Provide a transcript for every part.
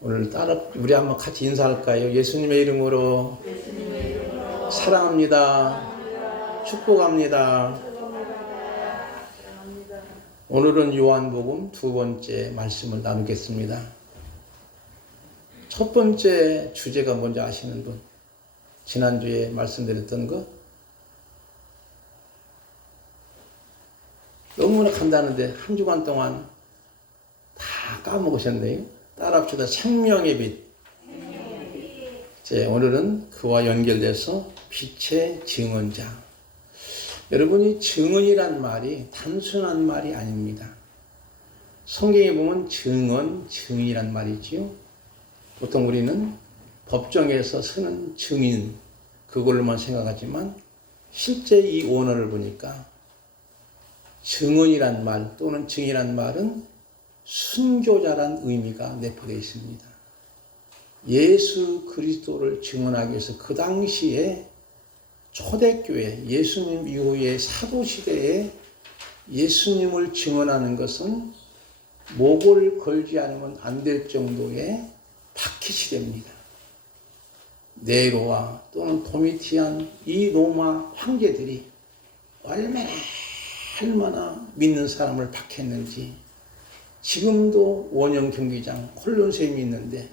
오늘 우리 한번 같이 인사할까요? 예수님의 이름으로 사랑합니다. 축복합니다. 오늘은 요한복음 두 번째 말씀을 나누겠습니다. 첫 번째 주제가 뭔지 아시는 분? 지난주에 말씀드렸던 거? 너무나 간단한데 한 주간 동안 다 까먹으셨네요. 따라합시다. 생명의 빛. 오늘은 그와 연결돼서 빛의 증언자. 여러분이 증언이란 말이 단순한 말이 아닙니다. 성경에 보면 증언, 증인이란 말이지요. 보통 우리는 법정에서 쓰는 증인, 그걸로만 생각하지만 실제 이 원어를 보니까 증언이란 말 또는 증인이란 말은 순교자란 의미가 내포되어 있습니다. 예수 그리스도를 증언하기 위해서 그 당시에 초대교회, 예수님 이후의 사도시대에 예수님을 증언하는 것은 목을 걸지 않으면 안 될 정도의 박해시대입니다. 네로와 또는 도미티안 이 로마 황제들이 얼마나 믿는 사람을 박해했는지, 지금도 원형 경기장 콜로세움이 있는데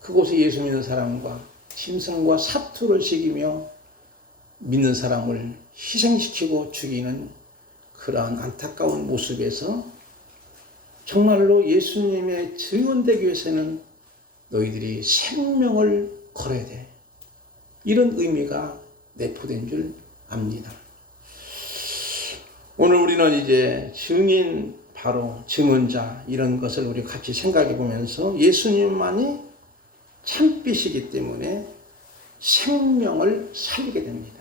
그곳에 예수 믿는 사람과 짐승과 사투를 새기며 믿는 사람을 희생시키고 죽이는 그러한 안타까운 모습에서 정말로 예수님의 증언되기 위해서는 너희들이 생명을 걸어야 돼. 이런 의미가 내포된 줄 압니다. 오늘 우리는 이제 증인, 바로 증언자, 이런 것을 우리 같이 생각해 보면서 예수님만이 참빛이기 때문에 생명을 살리게 됩니다.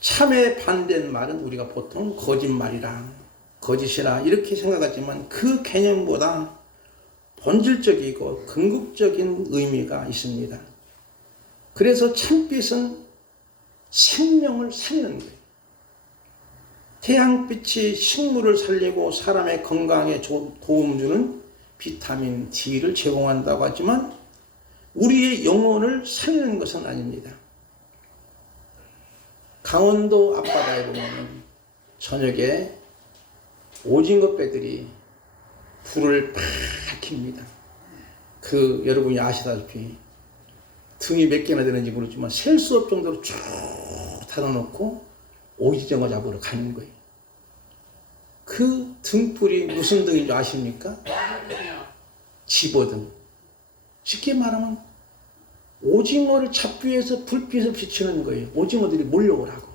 참에 반대된 말은 우리가 보통 거짓말이라, 거짓이라 이렇게 생각하지만 그 개념보다 본질적이고 궁극적인 의미가 있습니다. 그래서 참빛은 생명을 살리는 거예요. 태양빛이 식물을 살리고 사람의 건강에 도움 주는 비타민 D를 제공한다고 하지만 우리의 영혼을 살리는 것은 아닙니다. 강원도 앞바다에 보면 저녁에 오징어 배들이 불을 팍 킵니다. 여러분이 아시다시피 등이 몇 개나 되는지 모르지만 셀 수 없을 정도로 쭉 닫아놓고 오징어 잡으러 가는 거예요. 그 등불이 무슨 등인 줄 아십니까? 집어등. 쉽게 말하면 오징어를 잡기 위해서 불빛을 비추는 거예요. 오징어들이 몰려오라고.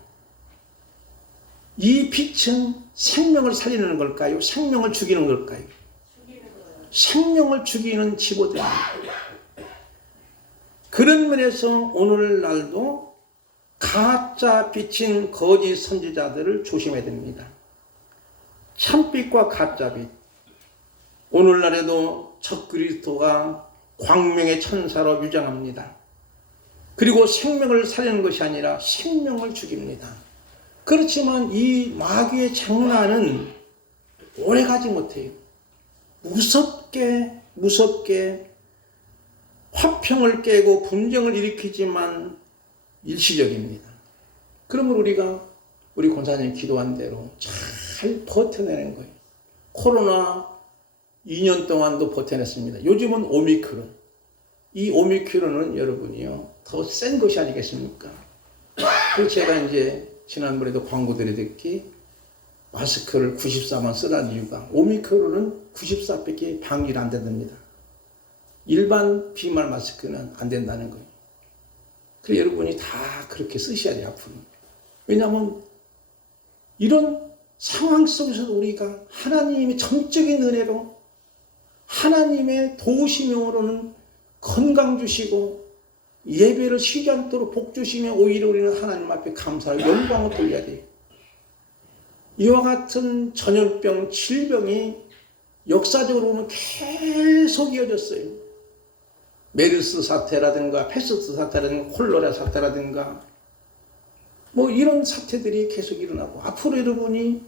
이 빛은 생명을 살리는 걸까요? 생명을 죽이는 걸까요? 생명을 죽이는 집어등입니다. 그런 면에서 오늘날도 가짜 빛인 거짓 선지자들을 조심해야 됩니다. 참빛과 가짜빛. 오늘날에도 적그리스도가 광명의 천사로 유장합니다. 그리고 생명을 살리는 것이 아니라 생명을 죽입니다. 그렇지만 이 마귀의 장난은 오래가지 못해요. 무섭게 화평을 깨고 분쟁을 일으키지만 일시적입니다. 그러면 우리 권사님 기도한 대로 잘 버텨내는 거예요. 코로나 2년 동안도 버텨냈습니다. 요즘은 오미크론. 이 오미크론은 여러분이요, 더 센 것이 아니겠습니까? 그래서 제가 이제 지난번에도 광고 드렸듯이 마스크를 94만 쓰라는 이유가 오미크론은 94밖에 방역이 안 된답니다. 일반 비말 마스크는 안 된다는 거예요. 그래서 여러분이 다 그렇게 쓰셔야 돼요, 앞으로. 왜냐하면 이런 상황 속에서도 우리가 하나님의 전적인 은혜로 하나님의 도우심으로는 건강 주시고 예배를 쉬지 않도록 복 주시며 오히려 우리는 하나님 앞에 감사하고 영광을 돌려야 돼요. 이와 같은 전염병, 질병이 역사적으로는 계속 이어졌어요. 메르스 사태라든가 페스트 사태라든가 콜레라 사태라든가 이런 사태들이 계속 일어나고, 앞으로 여러분이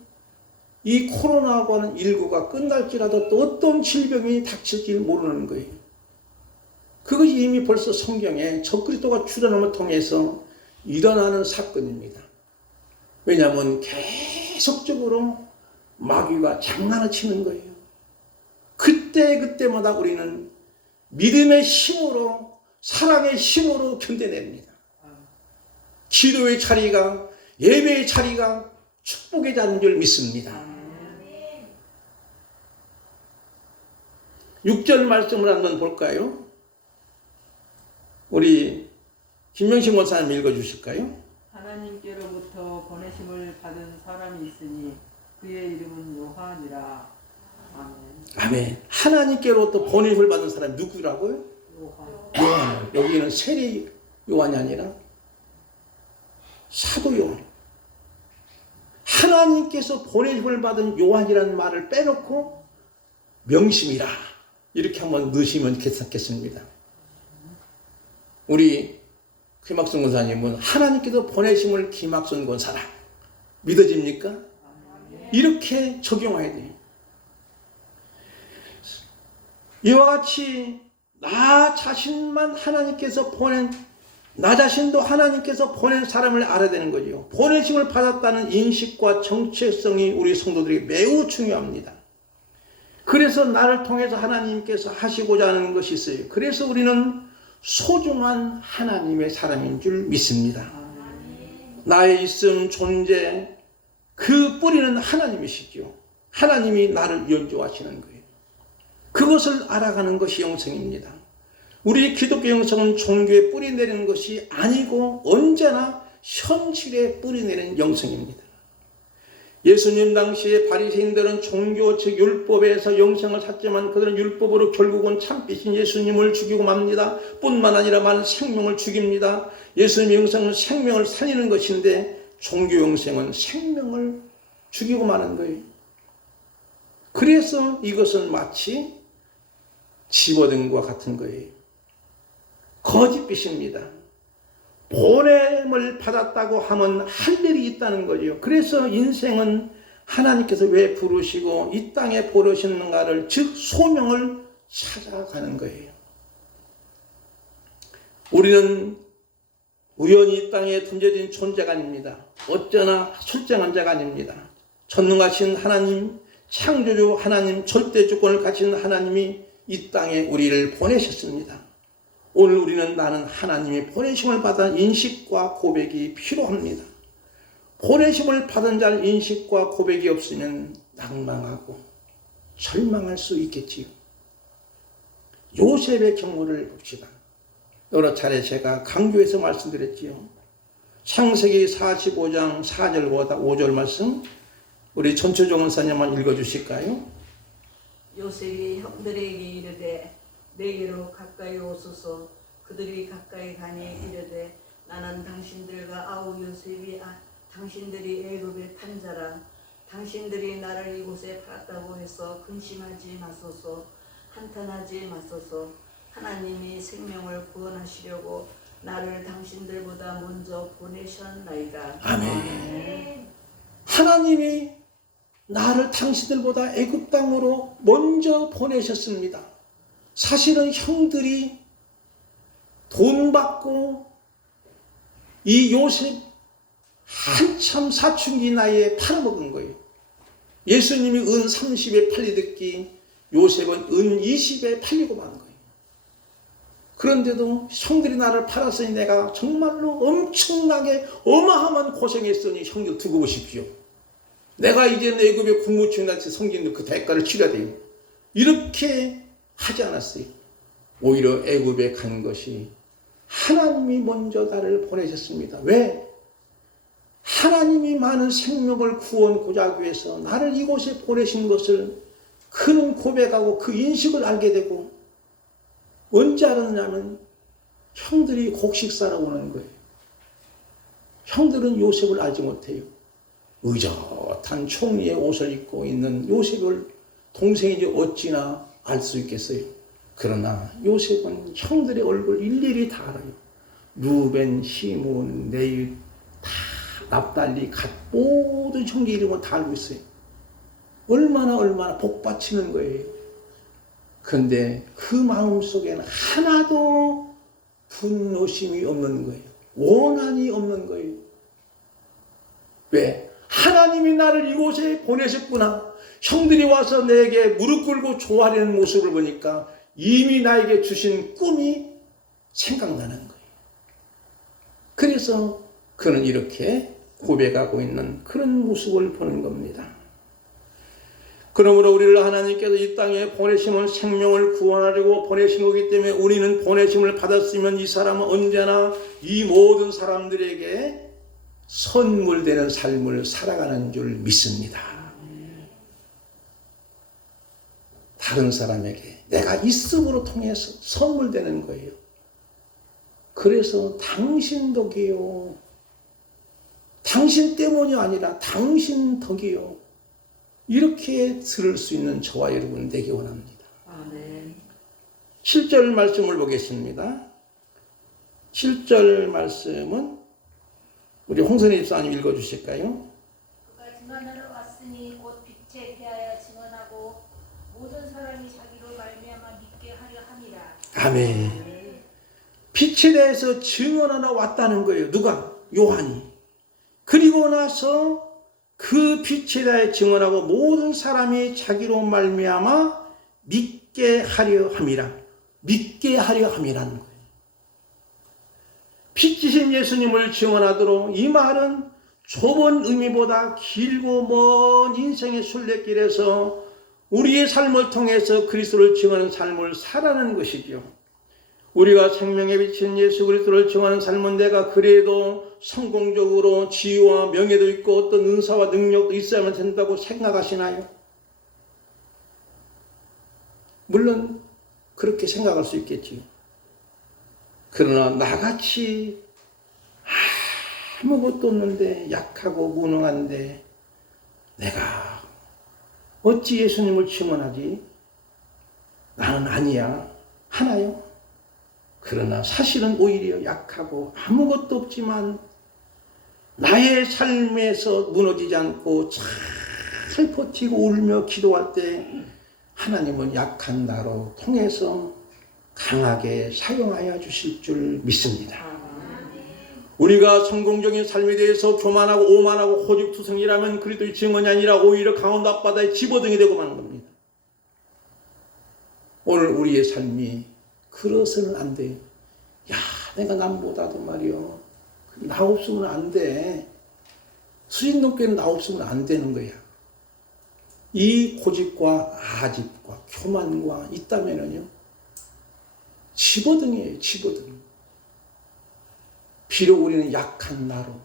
이 코로나하고 하는 19가 끝날지라도 또 어떤 질병이 닥칠지 모르는 거예요. 그것이 이미 벌써 성경에 적그리스도가 출현함을 통해서 일어나는 사건입니다. 왜냐하면 계속적으로 마귀가 장난을 치는 거예요. 그때마다 우리는 믿음의 힘으로, 사랑의 힘으로 견뎌냅니다. 기도의 자리가, 예배의 자리가 축복의 자리인 줄 믿습니다. 6절 말씀을 한번 볼까요? 우리 김명식 목사님 읽어주실까요? 하나님께로부터 보내심을 받은 사람이 있으니 그의 이름은 요한이라. 아멘. 아멘. 하나님께로부터 보내심을 받은 사람이 누구라고요? 요한. 여기는 세례 요한이 아니라 사도 요한. 하나님께서 보내심을 받은 요한이라는 말을 빼놓고 명심이라 이렇게 한번 넣으시면 괜찮겠습니다. 우리 김학순 권사님은 하나님께서 보내심을 김학순 권사라 믿어집니까? 이렇게 적용해야 돼요. 이와 같이 나 자신만 하나님께서 보낸, 나 자신도 하나님께서 보낸 사람을 알아야 되는 거죠. 보내심을 받았다는 인식과 정체성이 우리 성도들에게 매우 중요합니다. 그래서 나를 통해서 하나님께서 하시고자 하는 것이 있어요. 그래서 우리는 소중한 하나님의 사람인 줄 믿습니다. 나의 있음, 존재, 그 뿌리는 하나님이시죠. 하나님이 나를 연주하시는 거예요. 그것을 알아가는 것이 영성입니다. 우리 기독교 영성은 종교에 뿌리 내리는 것이 아니고 언제나 현실에 뿌리 내리는 영성입니다. 예수님 당시에 바리새인들은 종교 즉 율법에서 영생을 찾지만 그들은 율법으로 결국은 참빛인 예수님을 죽이고 맙니다. 뿐만 아니라 많은 생명을 죽입니다. 예수님의 영생은 생명을 살리는 것인데 종교 영생은 생명을 죽이고 마는 거예요. 그래서 이것은 마치 집어등과 같은 거예요. 거짓빛입니다. 보냄을 받았다고 하면 할 일이 있다는 거죠. 그래서 인생은 하나님께서 왜 부르시고 이 땅에 보내셨는가를, 즉 소명을 찾아가는 거예요. 우리는 우연히 이 땅에 던져진 존재가 아닙니다. 어쩌나 출정한 자가 아닙니다. 전능하신 하나님, 창조주 하나님, 절대 주권을 가진 하나님이 이 땅에 우리를 보내셨습니다. 오늘 우리는 나는 하나님의 보내심을 받은 인식과 고백이 필요합니다. 보내심을 받은 자의 인식과 고백이 없으면 낭망하고 절망할 수 있겠지요. 요셉의 경우를 봅시다. 여러 차례 제가 강조해서 말씀드렸지요. 창세기 45장 4절보다 5절 말씀 우리 전초정 원사님만 읽어주실까요? 요셉이 형들에게 이르되 내게로 가까이 오소서. 그들이 가까이 가니 이르되 나는 당신들과 아우 요셉이 당신들이 애굽의 판자라. 당신들이 나를 이곳에 팔았다고 해서 근심하지 마소서. 한탄하지 마소서. 하나님이 생명을 구원하시려고 나를 당신들보다 먼저 보내셨나이다. 아멘. 하나님이 나를 당신들보다 애굽 땅으로 먼저 보내셨습니다. 사실은 형들이 돈 받고 이 요셉 한참 사춘기 나이에 팔아먹은 거예요. 예수님이 은 30에 팔리듯이 요셉은 은 20에 팔리고 만 거예요. 그런데도 형들이 나를 팔았으니 내가 정말로 엄청나게 어마어마한 고생했으니 형들 두고 보십시오. 내가 이제는 애굽의 국무총리한테 섬기는 그 대가를 치러야 돼요. 이렇게 하지 않았어요. 오히려 애굽에 간 것이 하나님이 먼저 나를 보내셨습니다. 왜? 하나님이 많은 생명을 구원고자 하기 위해서 나를 이곳에 보내신 것을 그는 고백하고 그 인식을 알게 되고, 언제 알았냐면 형들이 곡식사러 오는 거예요. 형들은 요셉을 알지 못해요. 의젓한 총리의 옷을 입고 있는 요셉을 동생이지 어찌나 알 수 있겠어요. 그러나 요셉은 형들의 얼굴 일일이 다 알아요. 루벤, 시몬, 레위, 다 납달리, 갓 모든 형제 이름을 다 알고 있어요. 얼마나 복받치는 거예요. 그런데 그 마음 속에는 하나도 분노심이 없는 거예요. 원한이 없는 거예요. 왜? 하나님이 나를 이곳에 보내셨구나. 형들이 와서 내게 무릎 꿇고 좋아하는 모습을 보니까 이미 나에게 주신 꿈이 생각나는 거예요. 그래서 그는 이렇게 고백하고 있는 그런 모습을 보는 겁니다. 그러므로 우리를 하나님께서 이 땅에 보내심은 생명을 구원하려고 보내신 거기 때문에 우리는 보내심을 받았으면 이 사람은 언제나 이 모든 사람들에게 선물되는 삶을 살아가는 줄 믿습니다. 다른 사람에게 내가 있음으로 통해서 선물되는 거예요. 그래서 당신 덕이요. 당신 때문이 아니라 당신 덕이요. 이렇게 들을 수 있는 저와 여러분 되기 원합니다. 아멘. 7절 말씀을 보겠습니다. 7절 말씀은 우리 홍선희 집사님 읽어주실까요? 그가 증언하러 왔으니 곧 빛에 대하여 증언하고 모든 사람이 자기로 말미암아 믿게 하려 함이라. 아멘. 빛에 대해서 증언하러 왔다는 거예요. 누가? 요한이. 그리고 나서 그 빛에 대해 증언하고 모든 사람이 자기로 말미암아 믿게 하려 함이라. 믿게 하려 함이라는 거예요. 빛이신 예수님을 증언하도록 이 말은 좁은 의미보다 길고 먼 인생의 순례길에서 우리의 삶을 통해서 그리스도를 증언하는 삶을 살아가는 것이죠. 우리가 생명에 비친 예수 그리스도를 증언하는 삶은 내가 그래도 성공적으로 지위와 명예도 있고 어떤 은사와 능력도 있어야만 된다고 생각하시나요? 물론 그렇게 생각할 수 있겠지요. 그러나 나같이 아무것도 없는데 약하고 무능한데 내가 어찌 예수님을 증언하지? 나는 아니야. 하나요? 그러나 사실은 오히려 약하고 아무것도 없지만 나의 삶에서 무너지지 않고 잘 버티고 울며 기도할 때 하나님은 약한 나로 통해서 강하게 사용하여 주실 줄 믿습니다. 우리가 성공적인 삶에 대해서 교만하고 오만하고 호죽투성이라면 그리스도의 증언이 아니라 오히려 강원도 앞바다에 집어등이 되고 마는 겁니다. 오늘 우리의 삶이 그러서는 안 돼요. 야, 내가 남보다도 말이요. 나 없으면 안 돼. 수진동교는 나 없으면 안 되는 거야. 이 고집과 아집과 교만과 있다면은요. 집어등이에요. 집어등. 비록 우리는 약한 나로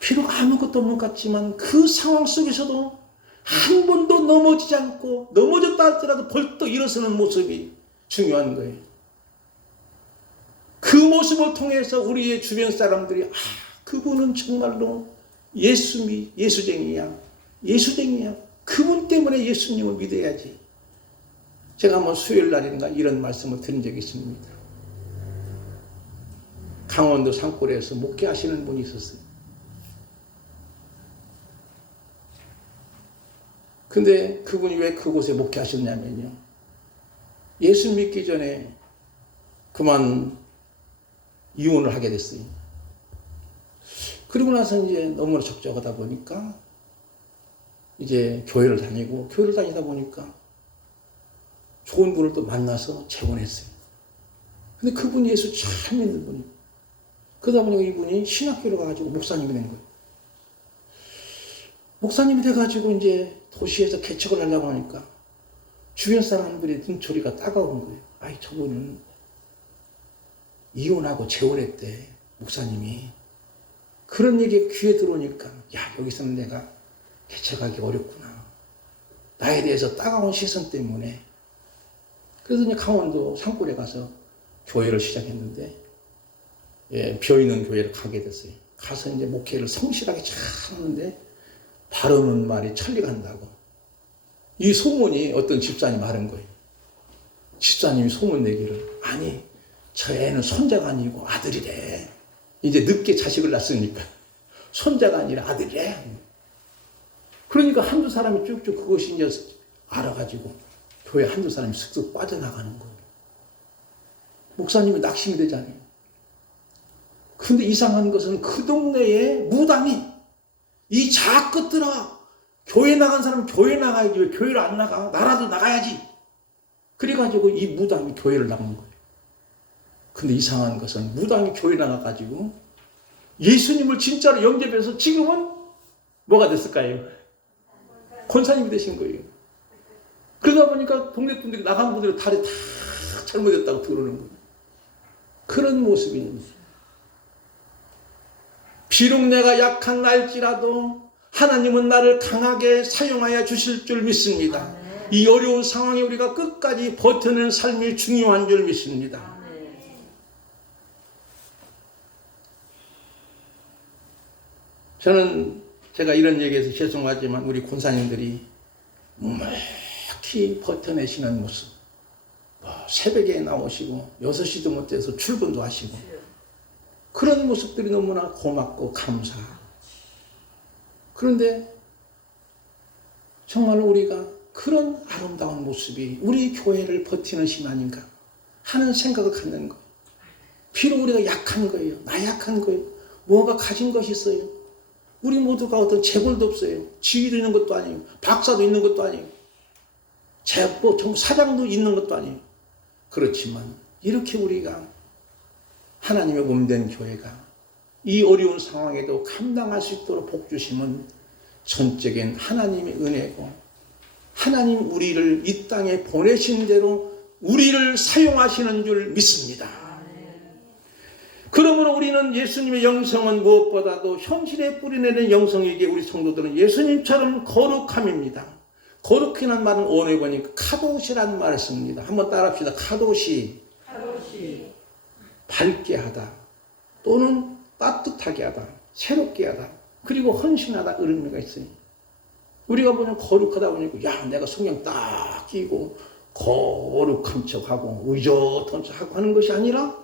비록 아무것도 없는 것 같지만 그 상황 속에서도 한 번도 넘어지지 않고 넘어졌다 할지라도 벌떡 일어서는 모습이 중요한 거예요. 그 모습을 통해서 우리의 주변 사람들이 그분은 정말로 예수쟁이야. 그분 때문에 예수님을 믿어야지. 제가 한번 수요일 날인가 이런 말씀을 드린 적이 있습니다. 강원도 산골에서 목회하시는 분이 있었어요. 근데 그분이 왜 그곳에 목회하셨냐면요. 예수 믿기 전에 그만 이혼을 하게 됐어요. 그리고 나서 이제 너무나 적적하다 보니까 이제 교회를 다니다 보니까 좋은 분을 또 만나서 재혼했어요. 근데 그분이 예수 참 믿는 분이에요. 그러다 보니까 이분이 신학교로 가가지고 목사님이 된 거예요. 목사님이 돼가지고 이제 도시에서 개척을 하려고 하니까 주변 사람들의 눈초리가 따가운 거예요. 아이, 저분은 이혼하고 재혼했대, 목사님이. 그런 얘기 귀에 들어오니까, 야, 여기서는 내가 개척하기 어렵구나. 나에 대해서 따가운 시선 때문에. 그래서 이제 강원도 산골에 가서 교회를 시작했는데, 비어있는 교회를 가게 됐어요. 가서 이제 목회를 성실하게 잘 하는데, 바르는 말이 천리 간다고. 이 소문이 어떤 집사님이 하는 거예요. 집사님이 소문 내기를, 아니, 저 애는 손자가 아니고 아들이래. 이제 늦게 자식을 낳았으니까. 손자가 아니라 아들이래. 그러니까 한두 사람이 쭉쭉 그것이 이제 알아가지고 교회 한두 사람이 슥슥 빠져나가는 거예요. 목사님이 낙심이 되잖아요. 근데 이상한 것은 그 동네에 무당이 이 자것들아, 교회 나간 사람은 교회 나가야지 왜 교회를 안 나가? 나라도 나가야지. 그래가지고 이 무당이 교회를 나간 거예요. 근데 이상한 것은 무당이 교회 나가가지고 예수님을 진짜로 영접해서 지금은 뭐가 됐을까요? 권사님이 되신 거예요. 그러다 보니까 동네 분들이 나간 분들이 다리 다 잘못했다고 들어오는 거예요. 그런 모습입니다. 비록 내가 약한 날지라도 하나님은 나를 강하게 사용하여 주실 줄 믿습니다. 이 어려운 상황에 우리가 끝까지 버텨내는 삶이 중요한 줄 믿습니다. 저는 제가 이런 얘기해서 죄송하지만 우리 권사님들이 묵묵히 버텨내시는 모습, 새벽에 나오시고 6시도 못 돼서 출근도 하시고 그런 모습들이 너무나 고맙고 감사하고, 그런데 정말 우리가 그런 아름다운 모습이 우리 교회를 버티는 힘 아닌가 하는 생각을 갖는 거예요. 비록 우리가 약한 거예요. 나약한 거예요. 뭐가 가진 것이 있어요. 우리 모두가 어떤 재벌도 없어요. 지위도 있는 것도 아니에요. 박사도 있는 것도 아니에요. 사장도 있는 것도 아니에요. 그렇지만 이렇게 우리가 하나님의 몸된 교회가 이 어려운 상황에도 감당할 수 있도록 복 주심은 전적인 하나님의 은혜고, 하나님 우리를 이 땅에 보내신 대로 우리를 사용하시는 줄 믿습니다. 그러므로 우리는 예수님의 영성은 무엇보다도 현실에 뿌리내는 영성이기에 우리 성도들은 예수님처럼 거룩함입니다. 거룩이라는 말은 원어에 보니까 카도시라는 말을 씁니다. 한번 따라합시다. 카도시. 밝게 하다, 또는 따뜻하게 하다, 새롭게 하다, 그리고 헌신하다, 그런 의미가 있어요. 우리가 보면 거룩하다 보니까 야 내가 성경 딱 끼고 거룩한 척하고 의젓한 척하고 하는 것이 아니라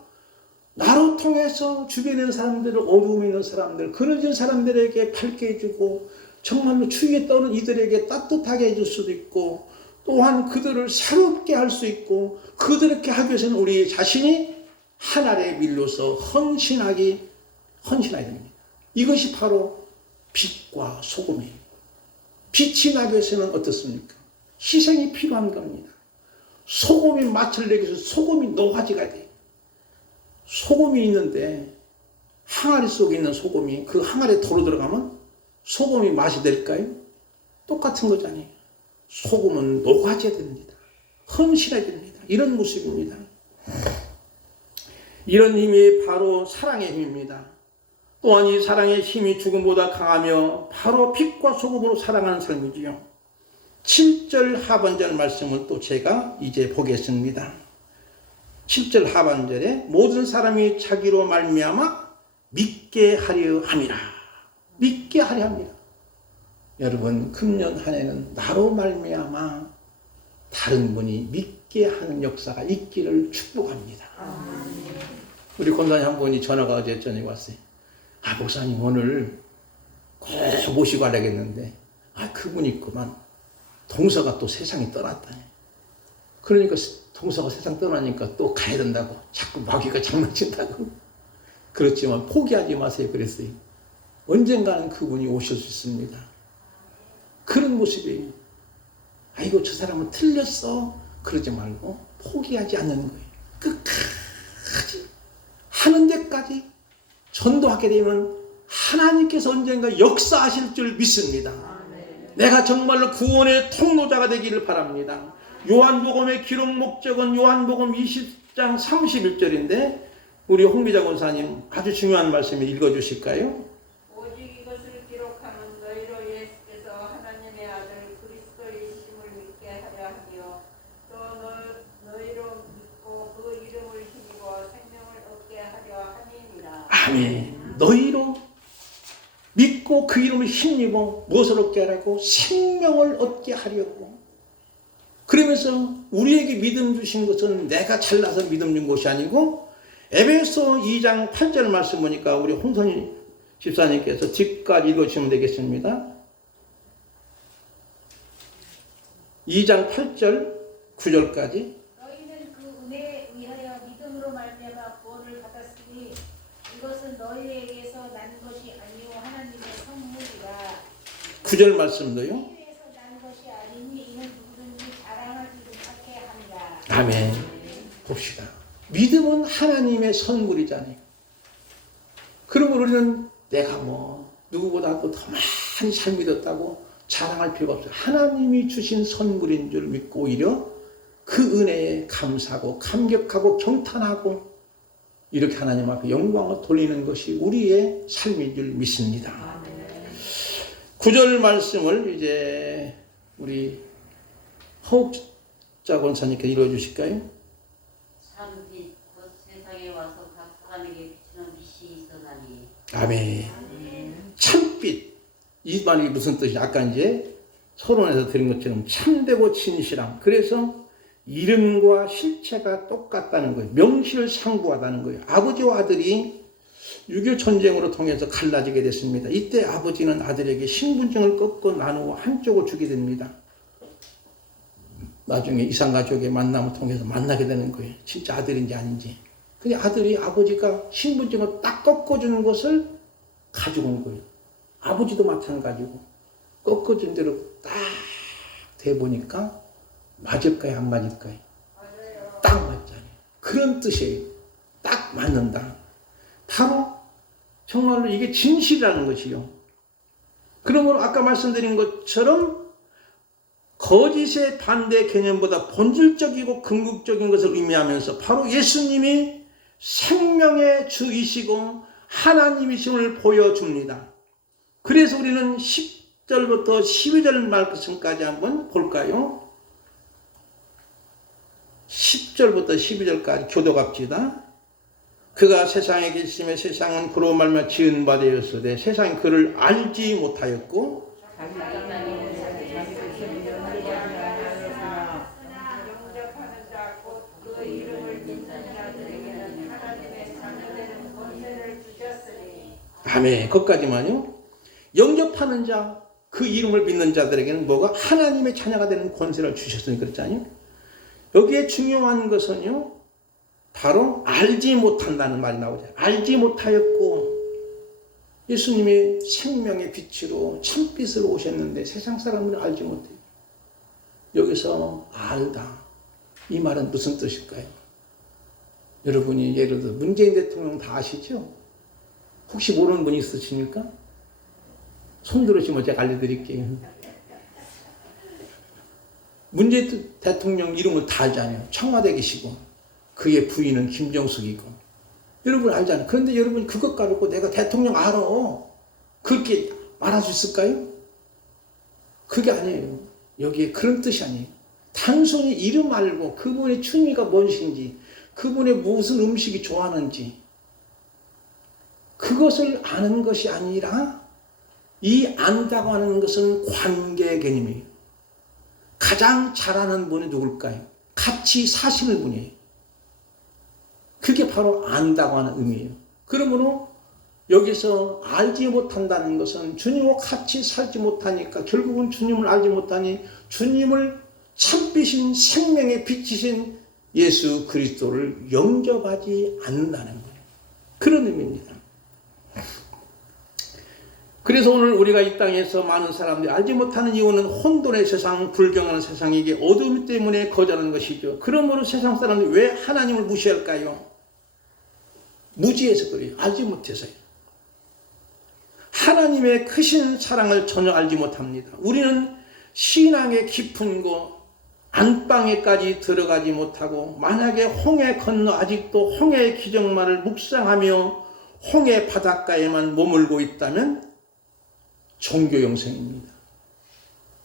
나로 통해서 주변에 있는 사람들을, 어려움이 있는 사람들, 그러진 사람들에게 밝게 해주고 정말로 추위에 떠는 이들에게 따뜻하게 해줄 수도 있고, 또한 그들을 새롭게 할 수 있고, 그들에게 하기 위해서는 우리 자신이 한 아래에 밀려서 헌신해야 됩니다. 이것이 바로 빛과 소금이에요. 빛이 나기 위해서는 어떻습니까? 희생이 필요한 겁니다. 소금이 맛을 내기 위해서 소금이 녹아지가 돼요. 소금이 있는데 항아리 속에 있는 소금이 그 항아리에 도로 들어가면 소금이 맛이 될까요? 똑같은 거잖아요. 소금은 녹아져야 됩니다. 헌신해야 됩니다. 이런 모습입니다. 이런 힘이 바로 사랑의 힘입니다. 또한 이 사랑의 힘이 죽음보다 강하며 바로 빛과 소금으로 사랑하는 삶이지요. 7절 하반절 말씀을 또 제가 이제 보겠습니다. 7절 하반절에 모든 사람이 자기로 말미암아 믿게 하려 함이라. 믿게 하려 합니다. 여러분, 금년 한 해는 나로 말미암아 다른 분이 믿게 하는 역사가 있기를 축복합니다. 우리 권사님 한 분이 전화가 어제 저녁에 왔어요. 목사님 오늘 꼭 모시고 가려겠는데 그분이 있구만. 동서가 또 세상에 떠났다니. 그러니까 동서가 세상 떠나니까 또 가야 된다고 자꾸 마귀가 장난친다고. 그렇지만 포기하지 마세요 그랬어요. 언젠가는 그분이 오실 수 있습니다. 그런 모습이에요. 아이고 저 사람은 틀렸어 그러지 말고 포기하지 않는 거예요. 끝까지 하는 데까지 전도하게 되면 하나님께서 언젠가 역사하실 줄 믿습니다. 내가 정말로 구원의 통로자가 되기를 바랍니다. 요한복음의 기록 목적은 요한복음 20장 31절인데 우리 홍미자 권사님 아주 중요한 말씀 읽어주실까요? 오직 이것을 기록하는 너희로 예수께서 하나님의 아들 그리스도이심을 믿게 하려 하며 또 너희로 믿고 그 이름을 힘입어 생명을 얻게 하려 함이니라. 아멘. 너희로 믿고 그 이름을 힘입어 무엇을 얻게 하라고? 생명을 얻게 하려고. 그러면서 우리에게 믿음 주신 것은 내가 잘나서 믿음 준 것이 아니고, 에베소 2장 8절 말씀 보니까 우리 홍선희 집사님께서 뒷까지 읽어주시면 되겠습니다. 2장 8절 9절까지. 너희는 그 은혜에 의하여 믿음으로 말미암아 구원을 받았으니 이것은 너희에게서 난 것이 아니요 하나님의 선물이라. 9절 말씀도요. 너희에게서 난 것이 아니니 이는 누구든지 자랑하지 못하게 합니다. 아멘. 봅시다. 믿음은 하나님의 선물이잖아요. 그러면 우리는 내가 뭐 누구보다도 더 많이 잘 믿었다고 자랑할 필요가 없어요. 하나님이 주신 선물인 줄 믿고 오히려 그 은혜에 감사하고 감격하고 경탄하고 이렇게 하나님 앞에 영광을 돌리는 것이 우리의 삶인 줄 믿습니다. 9절 말씀을 이제 우리 허욱자 권사님께 읽어주실까요? 참빛 곧 세상에 와서 각 사람에게 비추는 빛이 있어나니. 아멘. 참빛. 이 말이 무슨 뜻이냐? 아까 이제 서론에서 드린 것처럼 참되고 진실함. 그래서 이름과 실체가 똑같다는 거예요. 명실상부하다는 거예요. 아버지와 아들이 6.25 전쟁으로 통해서 갈라지게 됐습니다. 이때 아버지는 아들에게 신분증을 꺾고 나누어 한쪽을 주게 됩니다. 나중에 이산가족의 만남을 통해서 만나게 되는 거예요. 진짜 아들인지 아닌지. 근데 아들이 아버지가 신분증을 딱 꺾어주는 것을 가지고 온 거예요. 아버지도 마찬가지고 꺾어준 대로 딱 대보니까 맞을까요? 안 맞을까요? 딱 맞잖아요. 그런 뜻이에요. 딱 맞는다. 바로 정말로 이게 진실이라는 것이요. 그러므로 아까 말씀드린 것처럼 거짓의 반대 개념보다 본질적이고 궁극적인 것을 의미하면서 바로 예수님이 생명의 주이시고 하나님이심을 보여줍니다. 그래서 우리는 10절부터 12절 말씀까지 한번 볼까요? 10절부터 12절까지 교독합시다. 그가 세상에 계시며 세상은 그로 말미암아 지은 바 되었으되 세상이 그를 알지 못하였고 영접하는 자 곧 그 이름을 믿는 자들에게는 하나님의 자녀되는 권세를 주셨으니. 아멘. 거기까지만요. 영접하는 자, 그 이름을 믿는 자들에게는 뭐가? 하나님의 자녀가 되는 권세를 주셨으니 그랬잖아요. 여기에 중요한 것은요, 바로 알지 못한다는 말이 나오죠. 알지 못하였고, 예수님이 생명의 빛으로 참빛으로 오셨는데 세상 사람들은 알지 못해요. 여기서 알다. 이 말은 무슨 뜻일까요? 여러분이 예를 들어 문재인 대통령 다 아시죠? 혹시 모르는 분이 있으십니까? 손 들으시면 제가 알려드릴게요. 문재인 대통령 이름을 다 알잖아요. 청와대 계시고 그의 부인은 김정숙이고 여러분 알잖아요. 그런데 여러분 그것 가지고 내가 대통령 알아 그렇게 말할 수 있을까요? 그게 아니에요. 여기에 그런 뜻이 아니에요. 단순히 이름 알고 그분의 취미가 무엇인지 그분의 무슨 음식이 좋아하는지 그것을 아는 것이 아니라 이 안다고 하는 것은 관계 개념이에요. 가장 잘하는 분이 누굴까요? 같이 사시는 분이에요. 그게 바로 안다고 하는 의미예요. 그러므로 여기서 알지 못한다는 것은 주님과 같이 살지 못하니까 결국은 주님을 알지 못하니 주님을 참빛인 생명의 빛이신 예수 그리스도를 영접하지 않는다는 거예요. 그런 의미입니다. 그래서 오늘 우리가 이 땅에서 많은 사람들이 알지 못하는 이유는 혼돈의 세상, 불경하는 세상이기에 어둠 때문에 거절하는 것이죠. 그러므로 세상 사람들이 왜 하나님을 무시할까요? 무지해서 그래요. 알지 못해서요. 하나님의 크신 사랑을 전혀 알지 못합니다. 우리는 신앙의 깊은 곳, 안방에까지 들어가지 못하고 만약에 홍해 건너 아직도 홍해의 기적만을 묵상하며 홍해 바닷가에만 머물고 있다면 종교 영성입니다.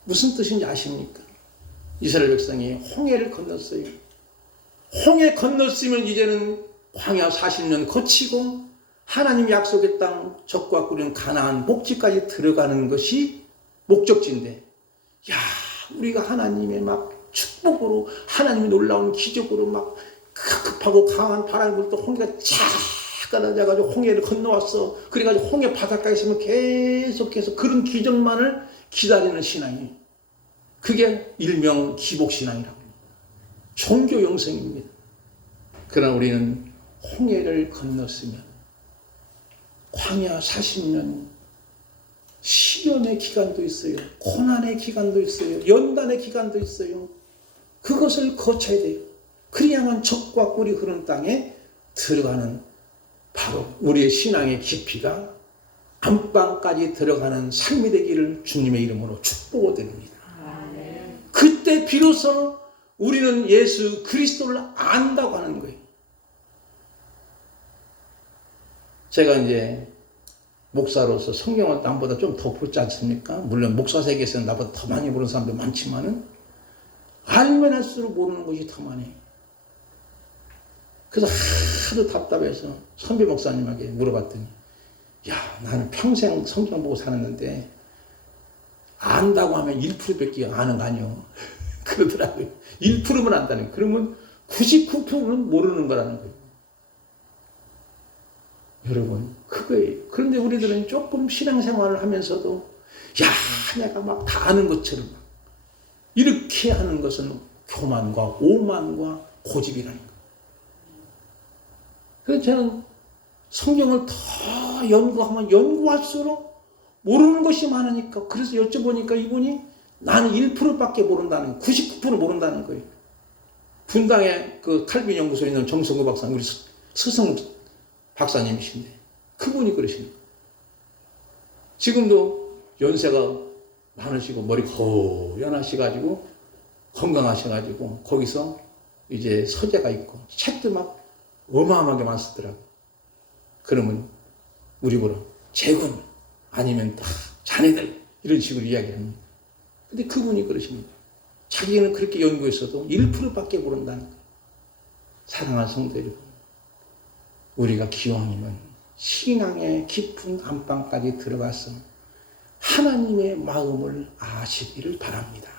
무슨 뜻인지 아십니까? 이스라엘 백성이 홍해를 건넜어요. 홍해 건넜으면 이제는 광야 40년 거치고 하나님 약속의 땅 적과 꿀인 가나안 목지까지 들어가는 것이 목적지인데 야 우리가 하나님의 막 축복으로 하나님의 놀라운 기적으로 막 급하고 강한 바람이 불 때 홍해가 쫙 가라져가지고 홍해를 건너왔어. 그래가지고 홍해 바닷가에 있으면 계속해서 그런 기적만을 기다리는 신앙이 그게 일명 기복신앙이라고 합니다. 종교 영성입니다. 그러나 우리는 홍해를 건넜으면 광야 40년 시련의 기간도 있어요. 고난의 기간도 있어요. 연단의 기간도 있어요. 그것을 거쳐야 돼요. 그래야만 적과 꿀이 흐르는 땅에 들어가는 바로 우리의 신앙의 깊이가 안방까지 들어가는 삶이 되기를 주님의 이름으로 축복을 드립니다. 그때 비로소 우리는 예수 그리스도를 안다고 하는 거예요. 제가 이제 목사로서 성경을 남보다 좀 더 보지 않습니까? 물론 목사 세계에서는 나보다 더 많이 보는 사람도 많지만은 알면 할수록 모르는 것이 더 많아요. 그래서 하도 답답해서 선배 목사님에게 물어봤더니 야, 나는 평생 성경 보고 살았는데 안다고 하면 1%밖에 아는 거 아니요. 그러더라고요. 1%만 안다는 거예요. 그러면 99%는 모르는 거라는 거예요. 여러분, 그거예요. 그런데 우리들은 조금 신앙생활을 하면서도 야, 내가 막 다 아는 것처럼 이렇게 하는 것은 교만과 오만과 고집이라는 거예요. 그래서 저는 성경을 더 연구하면 연구할수록 모르는 것이 많으니까 그래서 여쭤보니까 이분이 나는 1%밖에 모른다는 거예요. 99% 모른다는 거예요. 분당에 그 칼빈 연구소에 있는 정성구 박사님, 우리 스승 박사님이신데 그분이 그러시는 거예요. 지금도 연세가 많으시고 머리 허연하셔가지고 건강하셔가지고 거기서 이제 서재가 있고 책도 막 어마어마하게 많이 쓰더라고요. 그러면 우리 보러 재군 아니면 다 자네들 이런 식으로 이야기합니다. 근데 그분이 그러십니다. 자기는 그렇게 연구했어도 1%밖에 모른다는 거예요. 사랑하는 성도 여러분, 우리가 기왕이면 신앙의 깊은 안방까지 들어가서 하나님의 마음을 아시기를 바랍니다.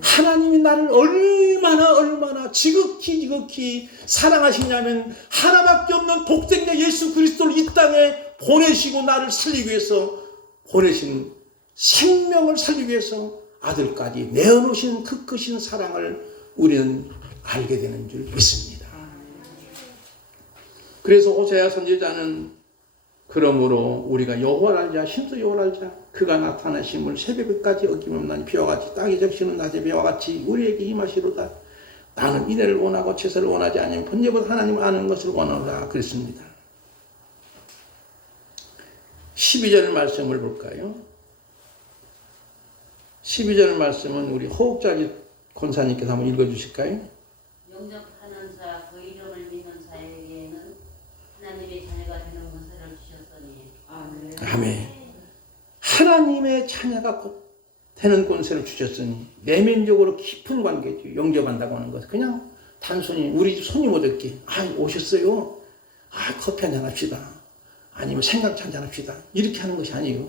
하나님이 나를 얼마나 지극히 사랑하시냐면 하나밖에 없는 독생자 예수 그리스도를 이 땅에 보내시고 나를 살리기 위해서 보내신 생명을 살리기 위해서 아들까지 내어놓으신 그 크신 사랑을 우리는 알게 되는 줄 믿습니다. 그래서 호세아 선지자는 그러므로 우리가 여호와를 알자, 심도 여호와를 알자. 그가 나타나심을 새벽까지 어김없나니 비와 같이 땅이 적시는 낮에 비와 같이 우리에게 임하시로다. 나는 이래를 원하고 채소를 원하지 아니면 번제보다 하나님을 아는 것을 원하노라 그랬습니다. 12절 말씀을 볼까요? 12절 말씀은 우리 호흡자기 권사님께서 한번 읽어주실까요? 영접하는 자, 그 이름을 믿는 자에게는 하나님의 자녀가 되는 권세를 주셨으니. 아멘. 하나님의 자녀가 되는 권세를 주셨으니 내면적으로 깊은 관계죠. 영접한다고 하는 것은 그냥 단순히 우리 집 손님 어떻게 오셨어요? 커피 한잔 합시다. 아니면 생각차 한잔 합시다. 이렇게 하는 것이 아니에요.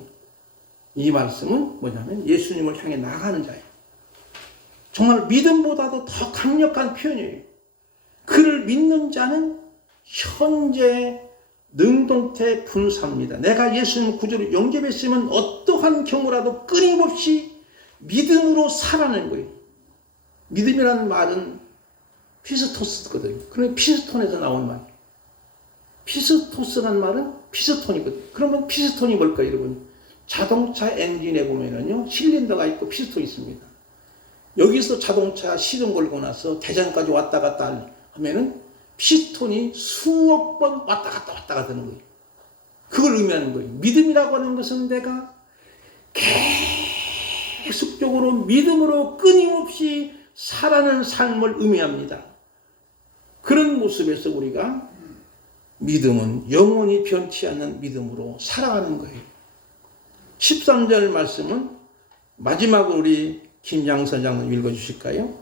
이 말씀은 뭐냐면 예수님을 향해 나가는 자예요. 정말 믿음보다도 더 강력한 표현이에요. 그를 믿는 자는 현재 능동태 분사입니다. 내가 예수님 구주로 영접했으면 어떠한 경우라도 끊임없이 믿음으로 살아내는 거예요. 믿음이라는 말은 피스토스거든요. 그러면 피스톤에서 나온 말. 피스토스라는 말은 피스톤이거든요. 그러면 피스톤이 뭘까요, 여러분? 자동차 엔진에 보면은요, 실린더가 있고 피스톤이 있습니다. 여기서 자동차 시동 걸고 나서 대전까지 왔다 갔다 하면은 피스톤이 수억 번 왔다 갔다 되는 거예요. 그걸 의미하는 거예요. 믿음이라고 하는 것은 내가 계속적으로 믿음으로 끊임없이 살아가는 삶을 의미합니다. 그런 모습에서 우리가 믿음은 영원히 변치 않는 믿음으로 살아가는 거예요. 13절 말씀은 마지막으로 우리 김양선 장님 읽어주실까요?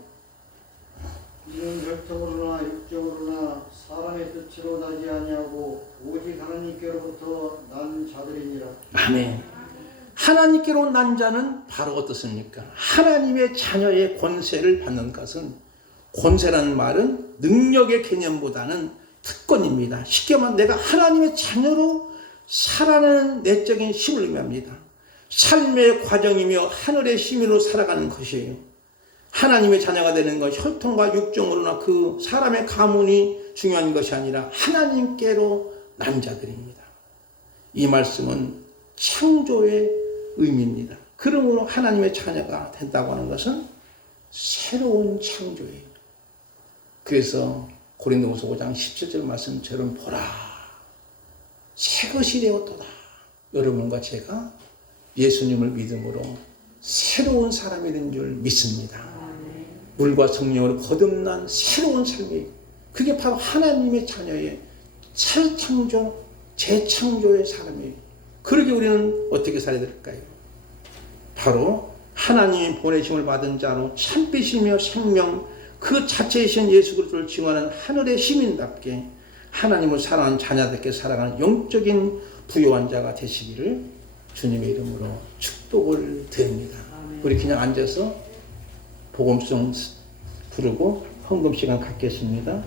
이는 혈통으로나 육정으로나 사람의 뜻으로 나지 아니하고 오직 하나님께로부터 난 자들이니라. 아멘. 하나님께로 난 자는 바로 어떻습니까? 하나님의 자녀의 권세를 받는 것은, 권세라는 말은 능력의 개념보다는 특권입니다. 쉽게 말하면 내가 하나님의 자녀로 살아내는 내적인 힘을 의미합니다. 삶의 과정이며 하늘의 시민으로 살아가는 것이에요. 하나님의 자녀가 되는 것, 혈통과 육정으로나 그 사람의 가문이 중요한 것이 아니라 하나님께로 난 자들입니다. 이 말씀은 창조의 의미입니다. 그러므로 하나님의 자녀가 된다고 하는 것은 새로운 창조예요. 그래서 고린도후서 5장 17절 말씀처럼 보라, 새 것이 되었도다. 여러분과 제가 예수님을 믿음으로 새로운 사람이 된 줄 믿습니다. 물과 성령으로 거듭난 새로운 삶이, 그게 바로 하나님의 자녀의 새 창조, 재창조의 사람이에요. 그러게 우리는 어떻게 살아야 될까요? 바로 하나님이 보내심을 받은 자로 참빛이며 생명 그 자체이신 예수 그리스도를 증언하는 하늘의 시민답게 하나님을 사랑하는 자녀답게 살아가는 영적인 부요한 자가 되시기를 주님의 이름으로 축복을 드립니다. 우리 그냥 앉아서 복음송 부르고 헌금 시간 갖겠습니다.